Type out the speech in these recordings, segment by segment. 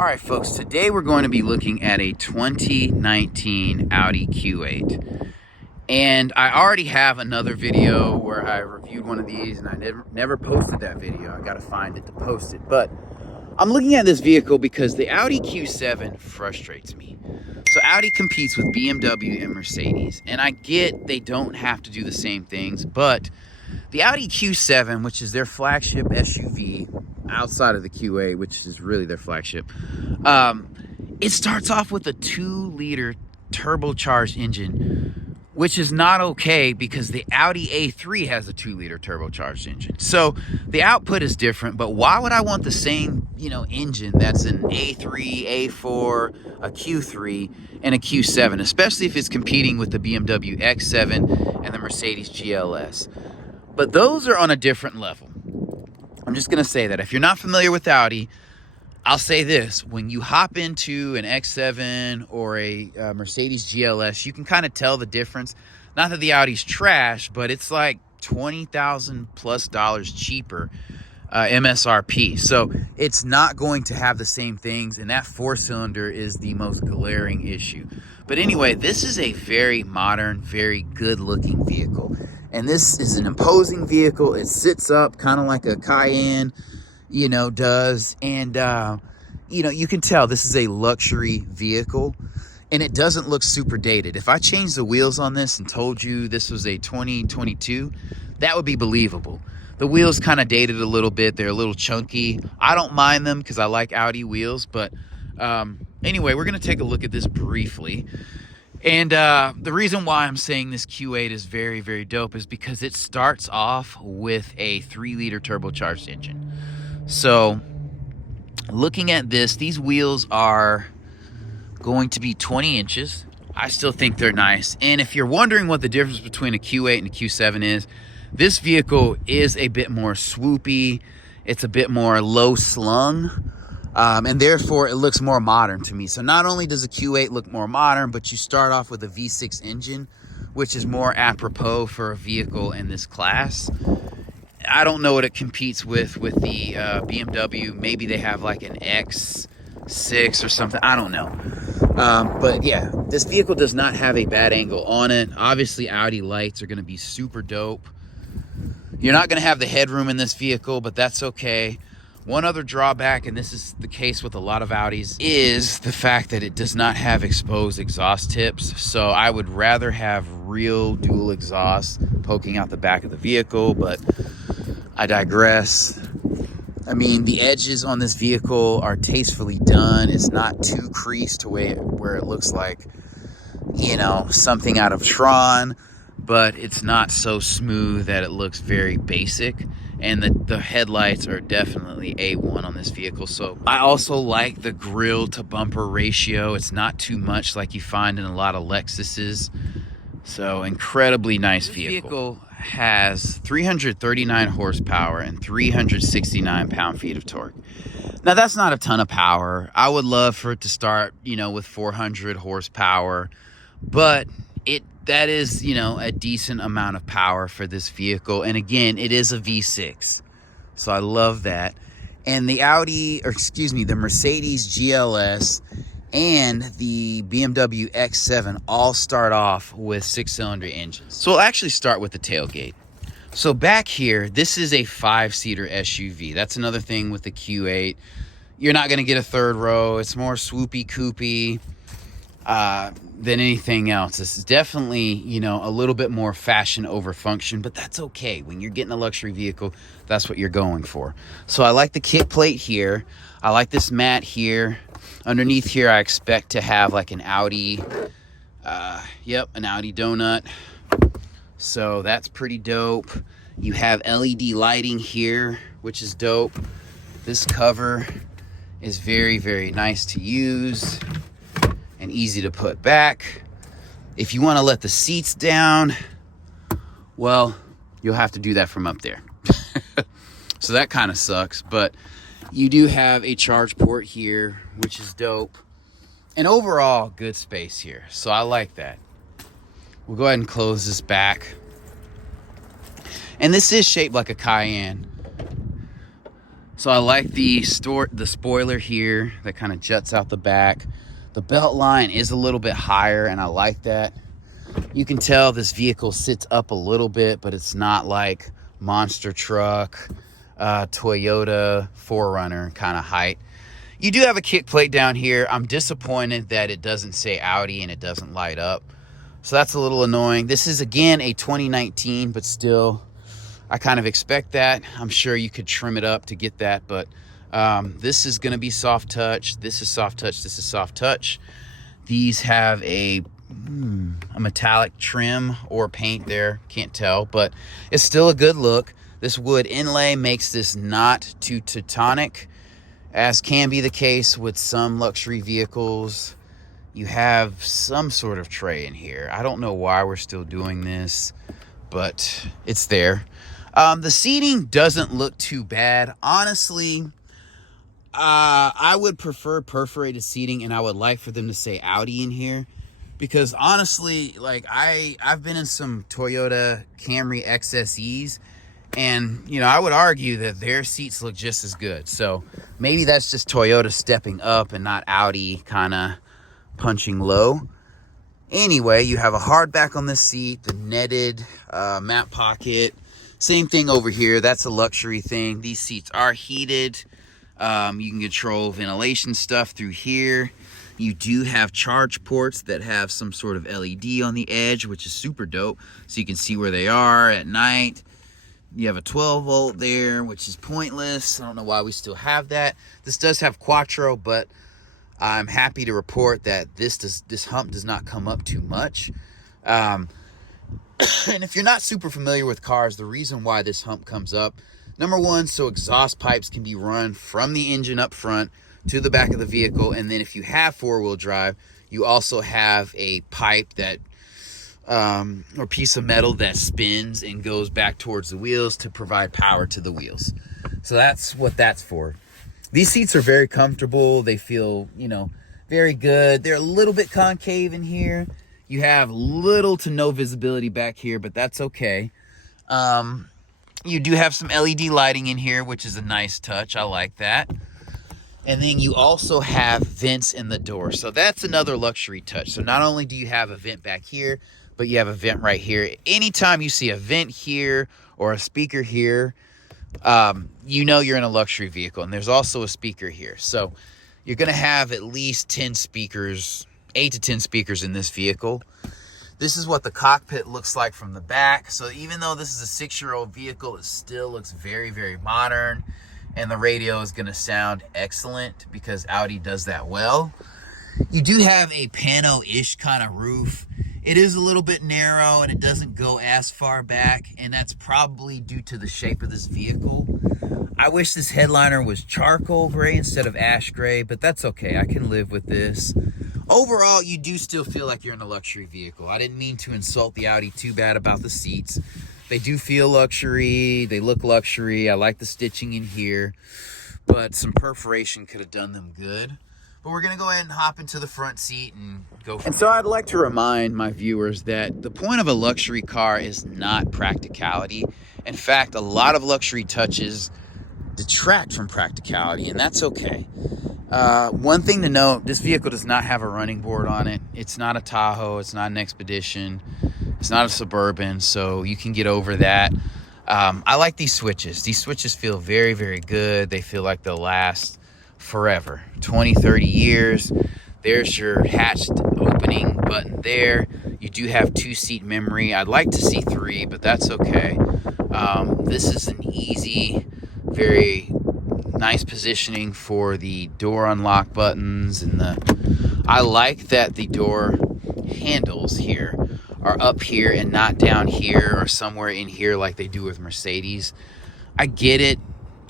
All right, folks, today we're going to be looking at a 2019 Audi Q8. And I already have another video where I reviewed one of these, and I never posted that video. I got to find it to post it. But I'm looking at this vehicle because the Audi Q7 frustrates me. So Audi competes with BMW and Mercedes, and I get they don't have to do the same things, but the Audi Q7, which is their flagship SUV outside of the Q8, which is really their flagship, it starts off with a 2-liter turbocharged engine, which is not okay because the Audi A3 has a 2-liter turbocharged engine. So the output is different, but why would I want the same, engine that's an A3, A4, a Q3, and a Q7, especially if it's competing with the BMW X7 and the Mercedes GLS? But those are on a different level. I'm just going to say that. If you're not familiar with Audi, I'll say this. When you hop into an X7 or a Mercedes GLS, you can kind of tell the difference. Not that the Audi's trash, but it's like $20,000 plus cheaper MSRP. So it's not going to have the same things, and that 4-cylinder is the most glaring issue. But anyway, this is a very modern, very good-looking vehicle. And this is an imposing vehicle. It sits up kind of like a Cayenne, does. And, you can tell this is a luxury vehicle. And it doesn't look super dated. If I changed the wheels on this and told you this was a 2022, that would be believable. The wheels kind of dated a little bit. They're a little chunky. I don't mind them because I like Audi wheels. But anyway, we're going to take a look at this briefly. And the reason why I'm saying this Q8 is very, very dope is because it starts off with a 3-liter turbocharged engine. So looking at this, these wheels are going to be 20 inches. I still think they're nice. And if you're wondering what the difference between a Q8 and a Q7 is, this vehicle is a bit more swoopy. It's a bit more low slung. And therefore, it looks more modern to me. So not only does a Q8 look more modern, but you start off with a V6 engine, which is more apropos for a vehicle in this class. I don't know what it competes with the BMW. Maybe they have like an X6 or something. I don't know. But yeah, this vehicle does not have a bad angle on it. Obviously, Audi lights are going to be super dope. You're not going to have the headroom in this vehicle, but that's okay. One other drawback, and this is the case with a lot of Audis, is the fact that it does not have exposed exhaust tips. So I would rather have real dual exhaust poking out the back of the vehicle, but I digress. I mean, the edges on this vehicle are tastefully done. It's not too creased to where it looks like, something out of Tron, but it's not so smooth that it looks very basic. And the headlights are definitely A1 on this vehicle. So I also like the grill to bumper ratio. It's not too much like you find in a lot of Lexuses. So incredibly nice vehicle. This vehicle has 339 horsepower and 369 pound-feet of torque. Now that's not a ton of power. I would love for it to start, with 400 horsepower, but that is, a decent amount of power for this vehicle. And again, it is a V6. So I love that. And the the Mercedes GLS and the BMW X7 all start off with 6-cylinder engines. So we'll actually start with the tailgate. So back here, this is a 5-seater SUV. That's another thing with the Q8. You're not going to get a third row. It's more swoopy, coopy than anything else. This is definitely, a little bit more fashion over function, but that's okay. When you're getting a luxury vehicle, that's what you're going for. So I like the kick plate here. I like this mat here. Underneath here, I expect to have like an Audi, an Audi donut. So that's pretty dope. You have LED lighting here, which is dope. This cover is very, very nice to use and easy to put back. If you want to let the seats down, well, you'll have to do that from up there. So that kind of sucks, but you do have a charge port here, which is dope. And overall, good space here. So I like that. We'll go ahead and close this back. And this is shaped like a Cayenne. So I like the spoiler here that kind of juts out the back. The belt line is a little bit higher, and I like that. You can tell this vehicle sits up a little bit, but it's not like monster truck, Toyota 4Runner kind of height. You do have a kick plate down here. I'm disappointed that it doesn't say Audi and it doesn't light up. So that's a little annoying. This is, again, a 2019, but still, I kind of expect that. I'm sure you could trim it up to get that, but this is going to be soft touch. This is soft touch. This is soft touch. These have a metallic trim or paint there. Can't tell, but it's still a good look. This wood inlay makes this not too Teutonic, as can be the case with some luxury vehicles. You have some sort of tray in here. I don't know why we're still doing this, but it's there. The seating doesn't look too bad. Honestly, I would prefer perforated seating, and I would like for them to say Audi in here. Because honestly, like I've been in some Toyota Camry XSEs, and I would argue that their seats look just as good. So maybe that's just Toyota stepping up and not Audi kind of punching low. Anyway, you have a hardback on the seat, the netted map pocket. Same thing over here. That's a luxury thing. These seats are heated. You can control ventilation stuff through here. You do have charge ports that have some sort of LED on the edge, which is super dope. So you can see where they are at night. You have a 12 volt there, which is pointless. I don't know why we still have that. This does have Quattro, but I'm happy to report that this hump does not come up too much. And if you're not super familiar with cars, the reason why this hump comes up, number one, so exhaust pipes can be run from the engine up front to the back of the vehicle. And then if you have four-wheel drive, you also have a pipe that or piece of metal that spins and goes back towards the wheels to provide power to the wheels. So that's what that's for. These seats are very comfortable. They feel, very good. They're a little bit concave in here. You have little to no visibility back here, but that's okay. You do have some LED lighting in here, which is a nice touch. I like that. And then you also have vents in the door. So that's another luxury touch. So not only do you have a vent back here, but you have a vent right here. Anytime you see a vent here or a speaker here, you're in a luxury vehicle. And there's also a speaker here. So you're going to have at least 10 speakers, 8 to 10 speakers in this vehicle. This is what the cockpit looks like from the back. So even though this is a 6-year-old vehicle, it still looks very, very modern. And the radio is going to sound excellent because Audi does that well. You do have a pano-ish kind of roof. It is a little bit narrow and it doesn't go as far back, and that's probably due to the shape of this vehicle. I wish this headliner was charcoal gray instead of ash gray, but that's okay. I can live with this. Overall, you do still feel like you're in a luxury vehicle. I didn't mean to insult the Audi too bad about the seats. They do feel luxury. They look luxury. I like the stitching in here, but some perforation could have done them good. But we're going to go ahead and hop into the front seat and go from there. So I'd like to remind my viewers that the point of a luxury car is not practicality. In fact, a lot of luxury touches detract from practicality, and that's okay. One thing to note, this vehicle does not have a running board on it. It's not a Tahoe. It's not an Expedition. It's not a Suburban, so you can get over that. I like these switches. These switches feel very, very good. They feel like they'll last forever, 20, 30 years. There's your hatched opening button there. You do have 2-seat memory. I'd like to see 3, but that's okay. This is an easy, very nice positioning for the door unlock buttons, and I like that the door handles here are up here and not down here or somewhere in here like they do with Mercedes. I get it.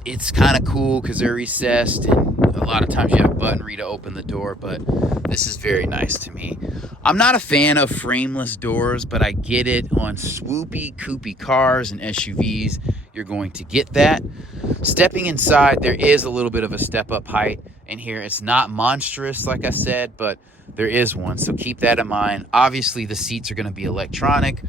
It's kind of cool because they're recessed, and a lot of times you have buttonry to open the door, but this is very nice to me. I'm not a fan of frameless doors, but I get it. On swoopy, coupy cars and SUVs, you're going to get that. Stepping inside, there is a little bit of a step-up height in here. It's not monstrous, like I said, but there is one, so keep that in mind. Obviously, the seats are going to be electronic.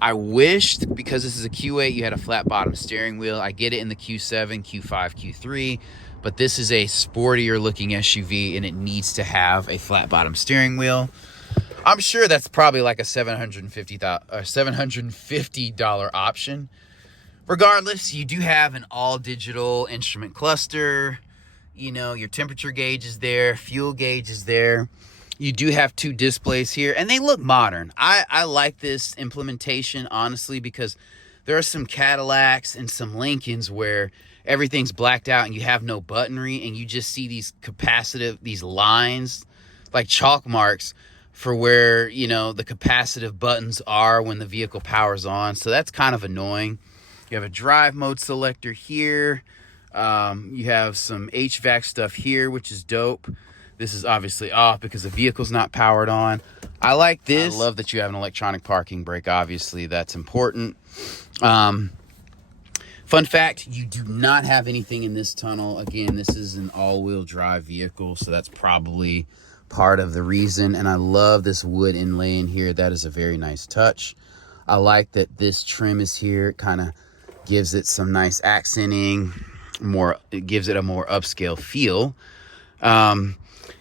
I wished, because this is a Q8, you had a flat bottom steering wheel. I get it in the Q7, Q5, Q3, but this is a sportier looking SUV and it needs to have a flat bottom steering wheel. I'm sure that's probably like a $750 option. Regardless, you do have an all digital instrument cluster. You know, your temperature gauge is there, fuel gauge is there. You do have 2 displays here, and they look modern. I like this implementation, honestly, because there are some Cadillacs and some Lincolns where everything's blacked out and you have no buttonry, and you just see these these lines, like chalk marks, for where, you know, the capacitive buttons are when the vehicle powers on. So that's kind of annoying. You have a drive mode selector here. You have some HVAC stuff here, which is dope. This is obviously off because the vehicle's not powered on. I like this. I love that you have an electronic parking brake. Obviously, that's important. Fun fact, you do not have anything in this tunnel. Again, this is an all-wheel drive vehicle, so that's probably part of the reason. And I love this wood inlay in here. That is a very nice touch. I like that this trim is here. It kind of gives it some nice accenting. It gives it a more upscale feel.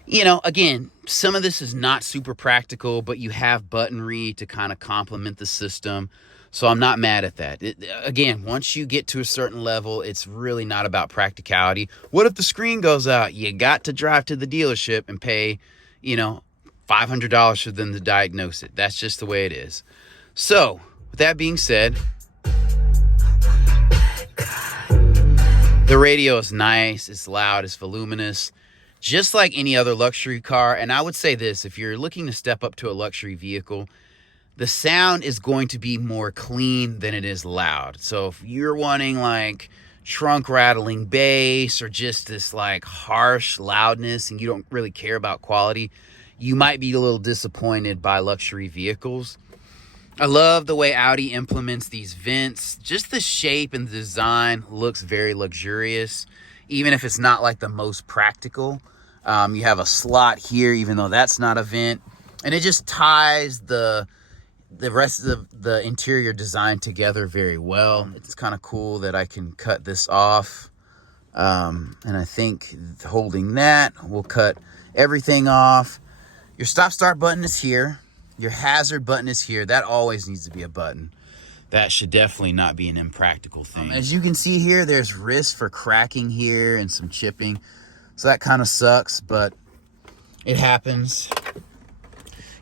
You know, again, some of this is not super practical, but you have buttonry to kind of complement the system. So I'm not mad at that. Again, once you get to a certain level, it's really not about practicality. What if the screen goes out? You got to drive to the dealership and pay, you know, $500 for them to diagnose it. That's just the way it is. So with that being said, the radio is nice, it's loud, it's voluminous, just like any other luxury car. And I would say this, if you're looking to step up to a luxury vehicle, the sound is going to be more clean than it is loud. So if you're wanting like trunk rattling bass or just this like harsh loudness and you don't really care about quality, you might be a little disappointed by luxury vehicles. I love the way Audi implements these vents. Just the shape and the design looks very luxurious, even if it's not like the most practical. You have a slot here, even though that's not a vent. And it just ties the rest of the interior design together very well. It's kind of cool that I can cut this off. And I think holding that will cut everything off. Your stop-start button is here. Your hazard button is here. That always needs to be a button. That should definitely not be an impractical thing. As you can see here, there's risk for cracking here and some chipping. So that kind of sucks, but it happens.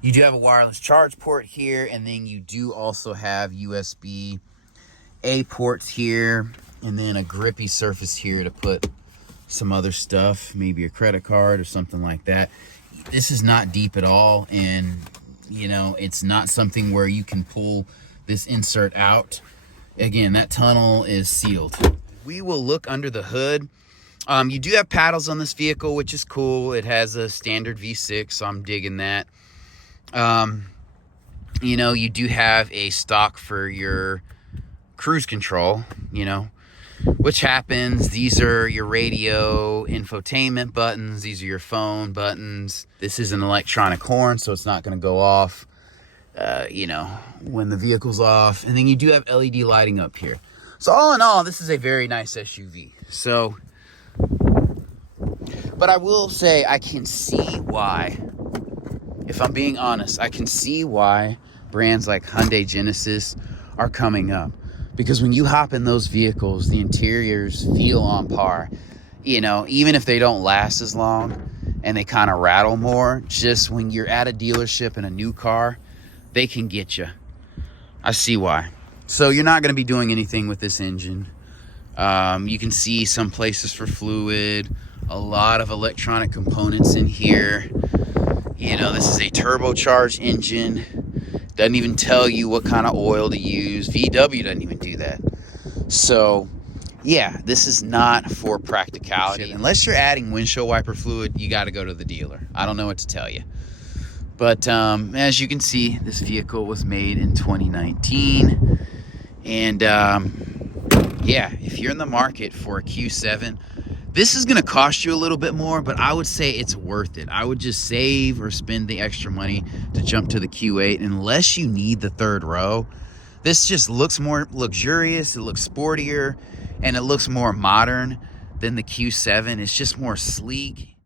You do have a wireless charge port here, and then you do also have USB-A ports here, and then a grippy surface here to put some other stuff, maybe a credit card or something like that. This is not deep at all, and you know, it's not something where you can pull this insert out. Again, that tunnel is sealed. We will look under the hood. You do have paddles on this vehicle, which is cool. It has a standard V6, so I'm digging that. You know, you do have a stock for your cruise control, you know, which happens. These are your radio infotainment buttons. These are your phone buttons. This is an electronic horn, so it's not going to go off, you know, when the vehicle's off. And then you do have LED lighting up here. So all in all, this is a very nice SUV. So, but I will say I can see why, if I'm being honest, I can see why brands like Hyundai Genesis are coming up. Because when you hop in those vehicles, the interiors feel on par. You know, even if they don't last as long and they kind of rattle more, just when you're at a dealership in a new car, they can get you. I see why. So you're not going to be doing anything with this engine. You can see some places for fluid, a lot of electronic components in here. You know, this is a turbocharged engine. Doesn't even tell you what kind of oil to use. VW doesn't even do that. So, yeah, this is not for practicality. Unless you're adding windshield wiper fluid, you got to go to the dealer. I don't know what to tell you. But as you can see, this vehicle was made in 2019. And, yeah, if you're in the market for a Q7, this is going to cost you a little bit more, but I would say it's worth it. I would just save or spend the extra money to jump to the Q8 unless you need the third row. This just looks more luxurious, it looks sportier, and it looks more modern than the Q7. It's just more sleek.